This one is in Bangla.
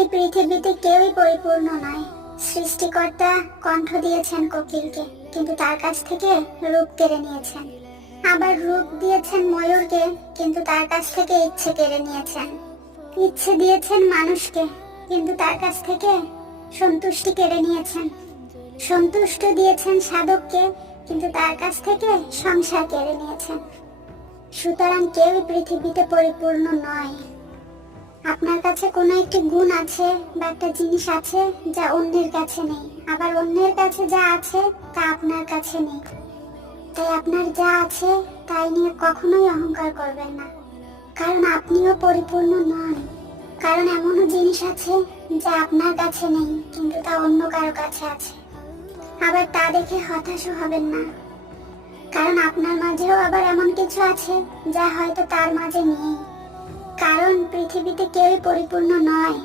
এই পৃথিবীতে কেউই পরিপূর্ণ নয়। সৃষ্টিকর্তা কণ্ঠ দিয়েছেন কোকিলকে, কিন্তু তার কাছ থেকে রূপ কেড়ে নিয়েছেন। আবার রূপ দিয়েছেন ময়ূরকে, কিন্তু তার কাছ থেকে ইচ্ছে কেড়ে নিয়েছেন। ইচ্ছে দিয়েছেন মানুষকে, কিন্তু তার কাছ থেকে সন্তুষ্টি কেড়ে নিয়েছেন। সন্তুষ্ট দিয়েছেন সাধককে, কিন্তু তার কাছ থেকে সংসার কেড়ে নিয়েছেন। সুতরাং কেউই পৃথিবীতে পরিপূর্ণ নয়। কাছে কোনো একটি গুণ আছে বা একটা জিনিস আছে যা অন্যের কাছে নেই। আবার অন্যের কাছে যা আছে তা আপনার কাছে নেই। তাই আপনার যা আছে তাই নিয়ে কখনোই অহংকার করবেন না। কারণ আপনিও পরিপূর্ণ নন। কারণ এমনও জিনিস আছে যা আপনার কাছে নেই, কিন্তু তা অন্য কারও কাছে আছে। আবার তা দেখে হতাশও হবেন না। কারণ আপনার মাঝেও আবার এমন কিছু আছে যা হয়তো তার মাঝে নেই। কারণ পৃথিবীতে কেউই পরিপূর্ণ নয়।